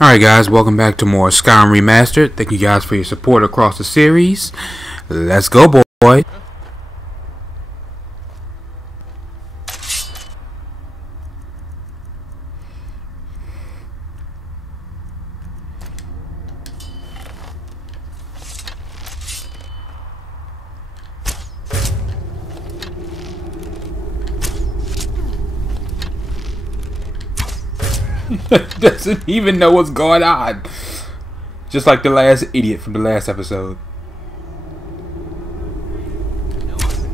Alright guys, welcome back to more Skyrim Remastered. Thank you guys for your support across the series. Let's go, boy. Doesn't even know what's going on. Just like the last idiot from the last episode.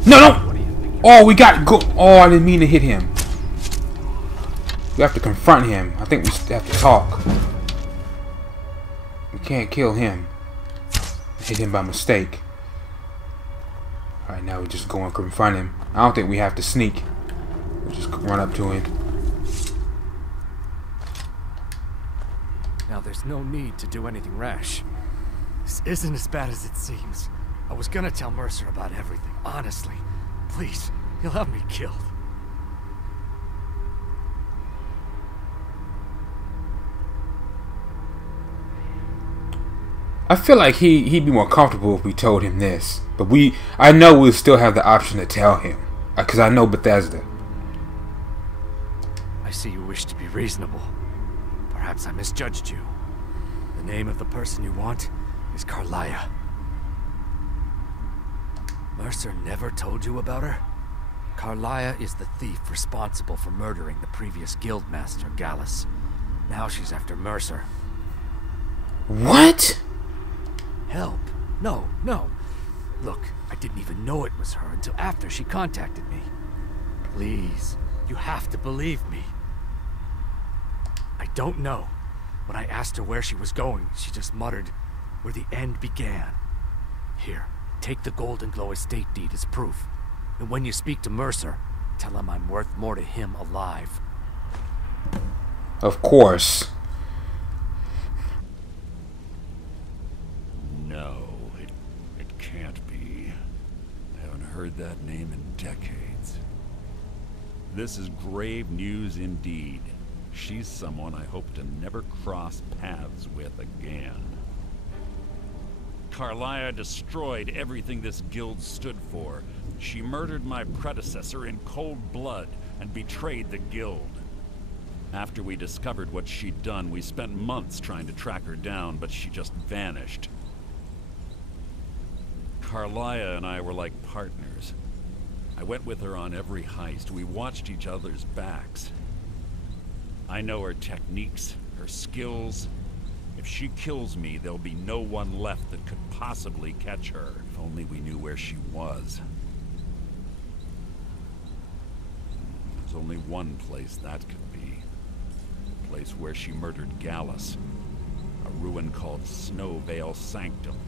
No! Oh, we got go. Oh, I didn't mean to hit him. We have to confront him. I think we have to talk. We can't kill him. I hit him by mistake. Alright, now we just go and confront him. I don't think we have to sneak. We'll just run up to him. Now there's no need to do anything rash. This isn't as bad as it seems. I was gonna tell Mercer about everything, honestly. Please, he'll have me killed. I feel like he'd be more comfortable if we told him this. But I know we'll still have the option to tell him. Because I know Bethesda. I see you wish to be reasonable. Perhaps I misjudged you. The name of the person you want is Karliah. Mercer never told you about her? Karliah is the thief responsible for murdering the previous guildmaster, Gallus. Now she's after Mercer. What? Help? No. Look, I didn't even know it was her until after she contacted me. Please, you have to believe me. I don't know. When I asked her where she was going, she just muttered, "Where the end began." Here, take the Golden Glow estate deed as proof. And when you speak to Mercer, tell him I'm worth more to him alive. Of course. No, it can't be. I haven't heard that name in decades. This is grave news indeed. She's someone I hope to never cross paths with again. Karliah destroyed everything this guild stood for. She murdered my predecessor in cold blood and betrayed the guild. After we discovered what she'd done, we spent months trying to track her down, but she just vanished. Karliah and I were like partners. I went with her on every heist. We watched each other's backs. I know her techniques, her skills. If she kills me, there'll be no one left that could possibly catch her. If only we knew where she was. There's only one place that could be. The place where she murdered Gallus. A ruin called Snowvale Sanctum.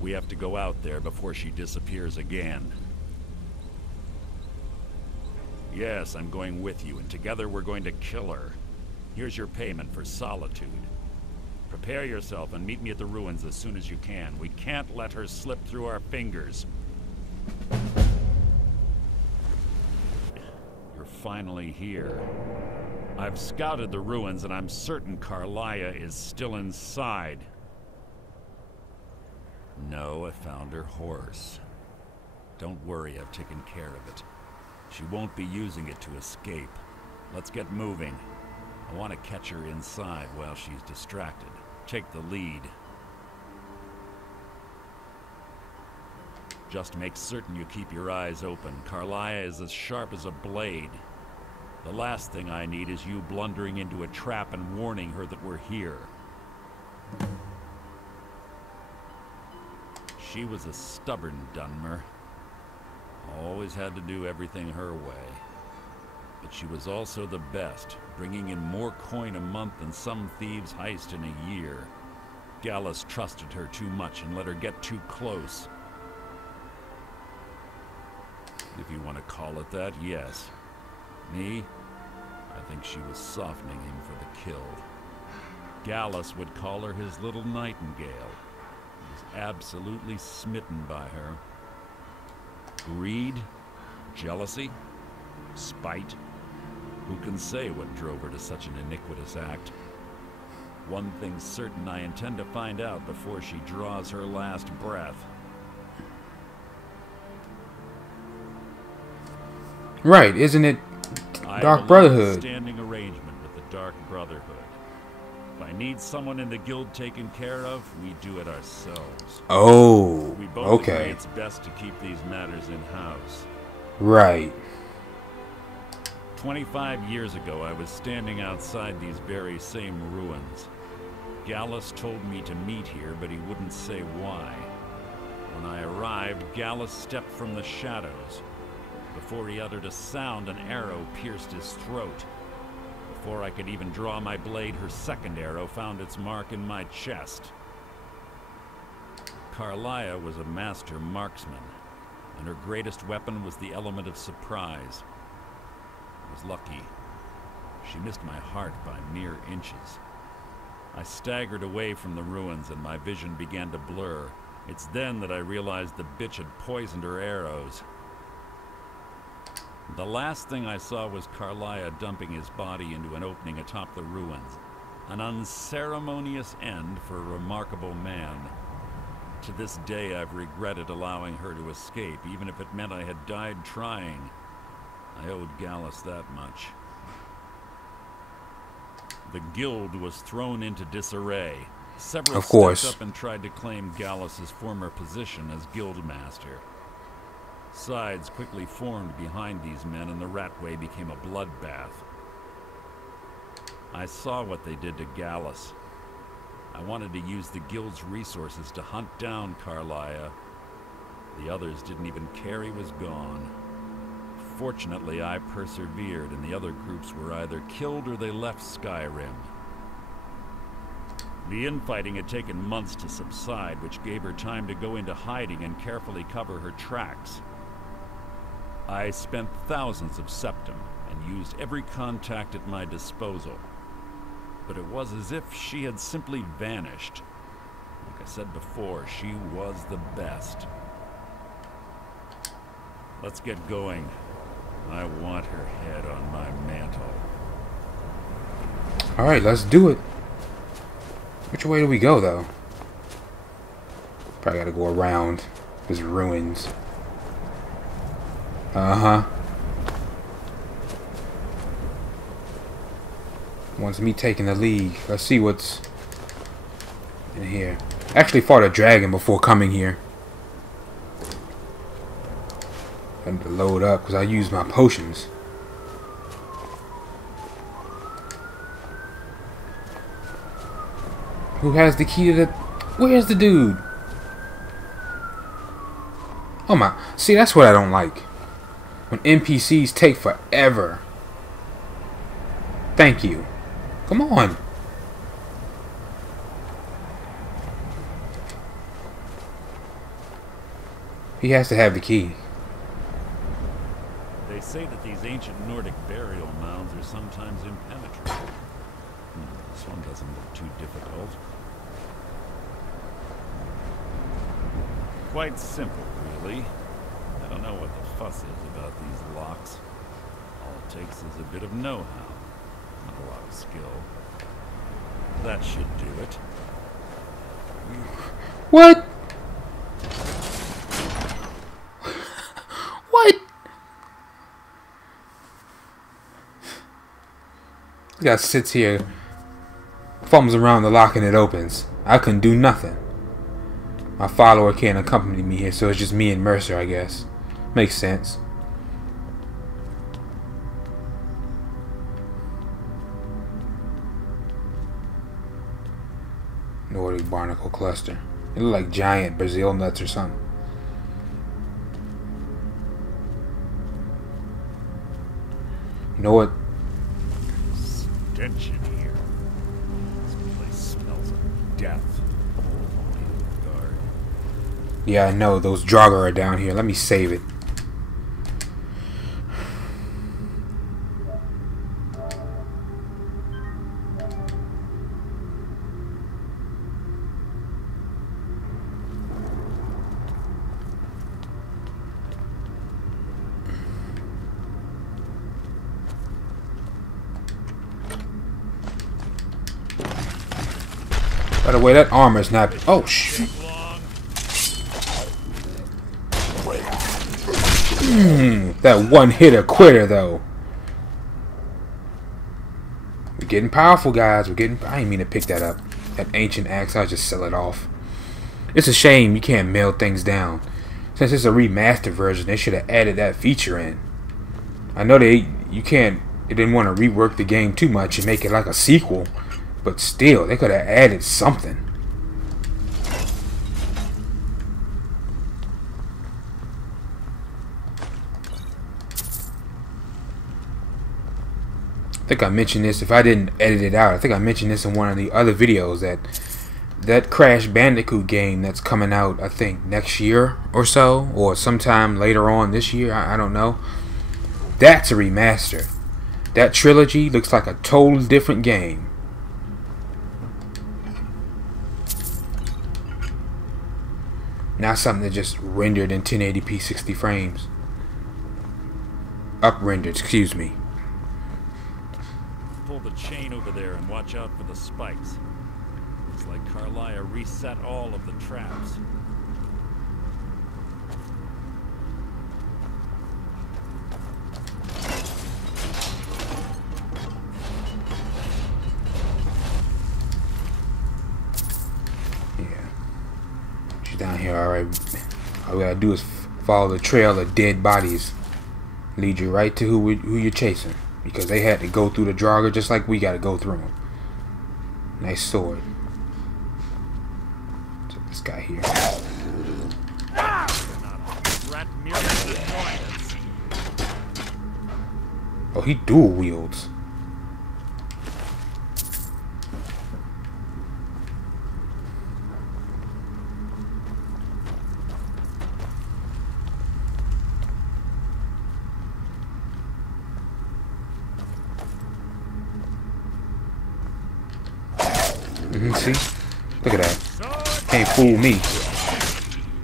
We have to go out there before she disappears again. Yes, I'm going with you, and together we're going to kill her. Here's your payment for solitude. Prepare yourself and meet me at the ruins as soon as you can. We can't let her slip through our fingers. You're finally here. I've scouted the ruins, and I'm certain Karliah is still inside. No, I found her horse. Don't worry, I've taken care of it. She won't be using it to escape. Let's get moving. I want to catch her inside while she's distracted. Take the lead. Just make certain you keep your eyes open. Karliah is as sharp as a blade. The last thing I need is you blundering into a trap and warning her that we're here. She was a stubborn Dunmer. Always had to do everything her way. But she was also the best, bringing in more coin a month than some thieves heist in a year. Gallus trusted her too much and let her get too close. If you want to call it that, yes. Me? I think she was softening him for the kill. Gallus would call her his little nightingale. He was absolutely smitten by her. Greed? Jealousy? Spite? Who can say what drove her to such an iniquitous act? One thing's certain, I intend to find out before she draws her last breath. Right, isn't it Dark Brotherhood? Standing arrangement with the Dark Brotherhood. If I need someone in the guild taken care of, we do it ourselves. Oh, we both okay. agree it's best to keep these matters in-house. Right. 25 years ago, I was standing outside these very same ruins. Gallus told me to meet here, but he wouldn't say why. When I arrived, Gallus stepped from the shadows. Before he uttered a sound, an arrow pierced his throat. Before I could even draw my blade, her second arrow found its mark in my chest. Carlia was a master marksman, and her greatest weapon was the element of surprise. I was lucky. She missed my heart by mere inches. I staggered away from the ruins and my vision began to blur. It's then that I realized the bitch had poisoned her arrows. The last thing I saw was Carlia dumping his body into an opening atop the ruins. An unceremonious end for a remarkable man. To this day, I've regretted allowing her to escape, even if it meant I had died trying. I owed Gallus that much. The guild was thrown into disarray. Several stepped up and tried to claim Gallus's former position as guildmaster. Sides quickly formed behind these men, and the Ratway became a bloodbath. I saw what they did to Gallus. I wanted to use the guild's resources to hunt down Carlia. The others didn't even care he was gone. Fortunately, I persevered, and the other groups were either killed or they left Skyrim. The infighting had taken months to subside, which gave her time to go into hiding and carefully cover her tracks. I spent thousands of septum and used every contact at my disposal. But it was as if she had simply vanished. Like I said before, she was the best. Let's get going. I want her head on my mantle. Alright, let's do it. Which way do we go, though? Probably gotta go around these ruins. Uh-huh. Wants me taking the lead. Let's see what's in here. Actually fought a dragon before coming here. Had to load up because I used my potions. Who has the key to the... Where's the dude? Oh my... See, that's what I don't like. When NPCs take forever. Thank you. Come on. He has to have the key. They say that these ancient Nordic burial mounds are sometimes impenetrable. This one doesn't look too difficult. Quite simple, really. I don't know what the fuss is about these locks. All it takes is a bit of know-how. Not a lot of skill. That should do it. What? What? This guy sits here, fumbles around the lock and it opens. I couldn't do nothing. My follower can't accompany me here, so it's just me and Mercer, I guess. Makes sense. Nordic barnacle cluster. It look like giant Brazil nuts or something. You know what? Stench in here. This place smells of death. Guard. Yeah, I know. Those Draugr are down here. Let me save it. By the way, that armor's not... Oh, shit. That one-hitter quitter, though. We're getting powerful, guys. We're getting... I didn't mean to pick that up. That ancient axe, I'll just sell it off. It's a shame you can't melt things down. Since it's a remastered version, they should have added that feature in. I know they didn't want to rework the game too much and make it like a sequel, but still, they could have added something. I think I mentioned this, if I didn't edit it out, I think I mentioned this in one of the other videos, that Crash Bandicoot game that's coming out, I think, next year or so, or sometime later on this year, I don't know. That's a remaster. That trilogy looks like a totally different game. Not something that just rendered in 1080p 60 frames. Up-rendered, excuse me. Pull the chain over there and watch out for the spikes. Looks like Carlia reset all of the traps. Down here, alright. All we gotta do is follow the trail of dead bodies. Lead you right to who you're chasing. Because they had to go through the Draugr just like we gotta go through them. Nice sword. So this guy here. Oh, he dual wields. See? Look at that. Can't fool me.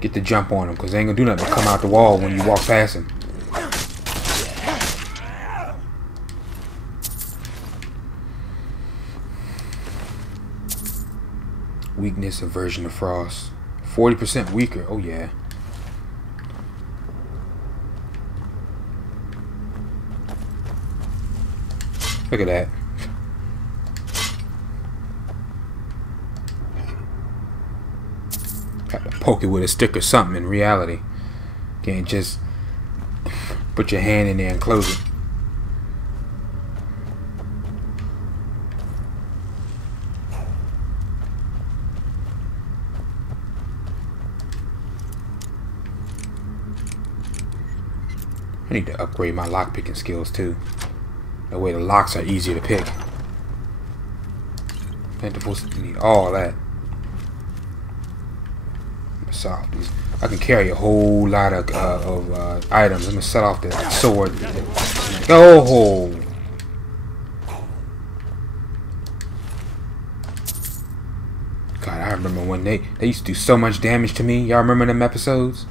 Get the jump on him, because they ain't gonna do nothing but come out the wall when you walk past him. Weakness, aversion to frost. 40% weaker. Oh yeah. Look at that. Got to poke it with a stick or something in reality. Can't just put your hand in there and close it. I need to upgrade my lockpicking skills too. That way the locks are easier to pick. Plentiful, need all that. Solve these. I can carry a whole lot of items. Let me set off the sword. Oh! God, I remember when they used to do so much damage to me. Y'all remember them episodes?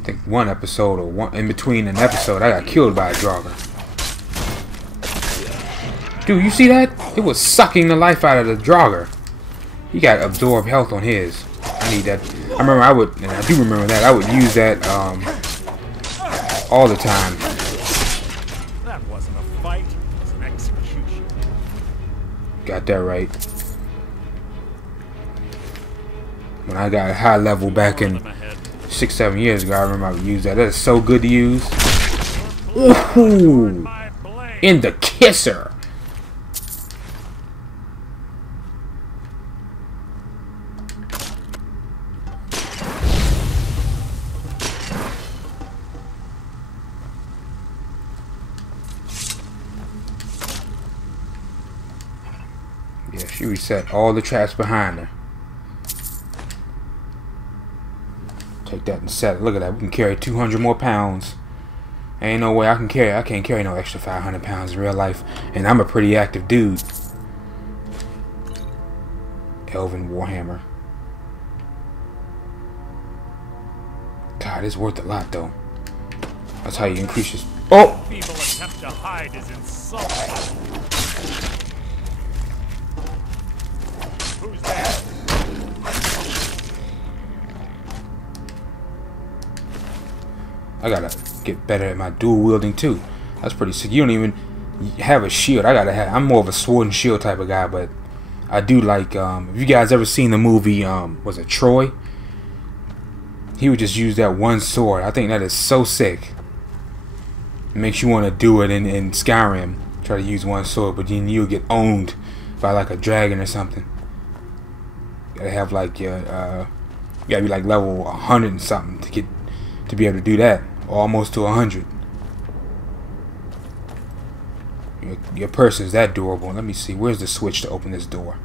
I think one episode or one in between an episode, I got killed by a Draugr. Dude, you see that? It was sucking the life out of the Draugr. He got absorbed health on his. I need that. I remember I would, and I do remember that, I would use that all the time. That wasn't a fight, it was an execution. Got that right. When I got high level back in 6-7 years ago, I remember I would use that. That is so good to use. Ooh! In the kisser! Yeah, she reset all the traps behind her. Take that and set it. Look at that. We can carry 200 more pounds. Ain't no way I can't carry no extra 500 pounds in real life. And I'm a pretty active dude. Elven Warhammer. God, it's worth a lot though. That's how you increase your... Oh! Feeble attempt to hide is insulting. I gotta get better at my dual wielding too. That's pretty sick. You don't even have a shield. I'm more of a sword and shield type of guy, but I do like, if you guys ever seen the movie, was it Troy? He would just use that one sword. I think that is so sick. It makes you want to do it in Skyrim. Try to use one sword, but then you'll get owned by like a dragon or something. You gotta have like your, you gotta be like level 100 and something to be able to do that. Almost to 100. Your person is that durable. Let me see. Where's the switch to open this door?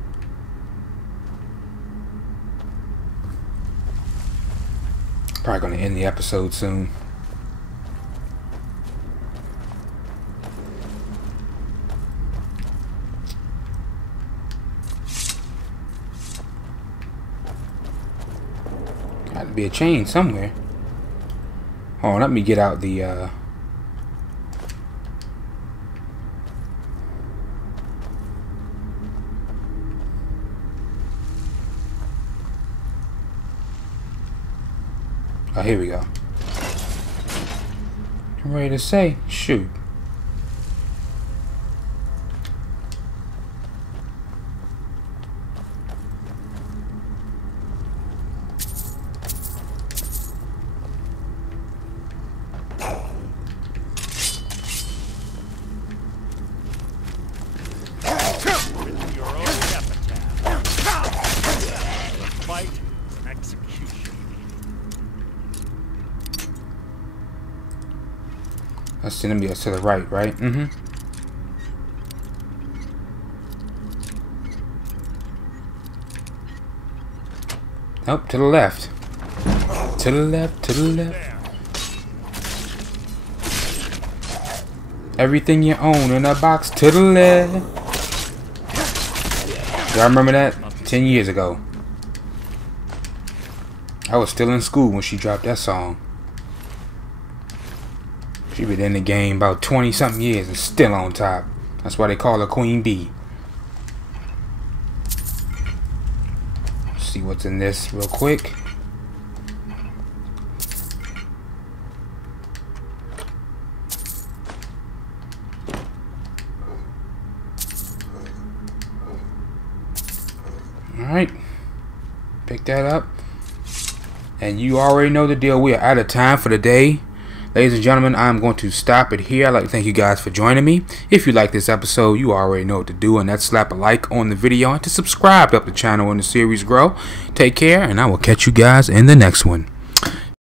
Probably gonna end the episode soon. Got to be a chain somewhere. Hold on, let me get out the oh, here we go. I'm ready to say, shoot. That's the enemy to the right, right? Mm-hmm. Nope, to the left. To the left, to the left. Everything you own in a box to the left. Y'all remember that? 10 years ago. I was still in school when she dropped that song. She been in the game about 20 something years and still on top. That's why they call her Queen Bee. Let's see what's in this real quick. Alright. Pick that up. And you already know the deal. We are out of time for the day. Ladies and gentlemen, I'm going to stop it here. I'd like to thank you guys for joining me. If you like this episode, you already know what to do, and that's slap a like on the video and to subscribe to help the channel and the series grow. Take care, and I will catch you guys in the next one.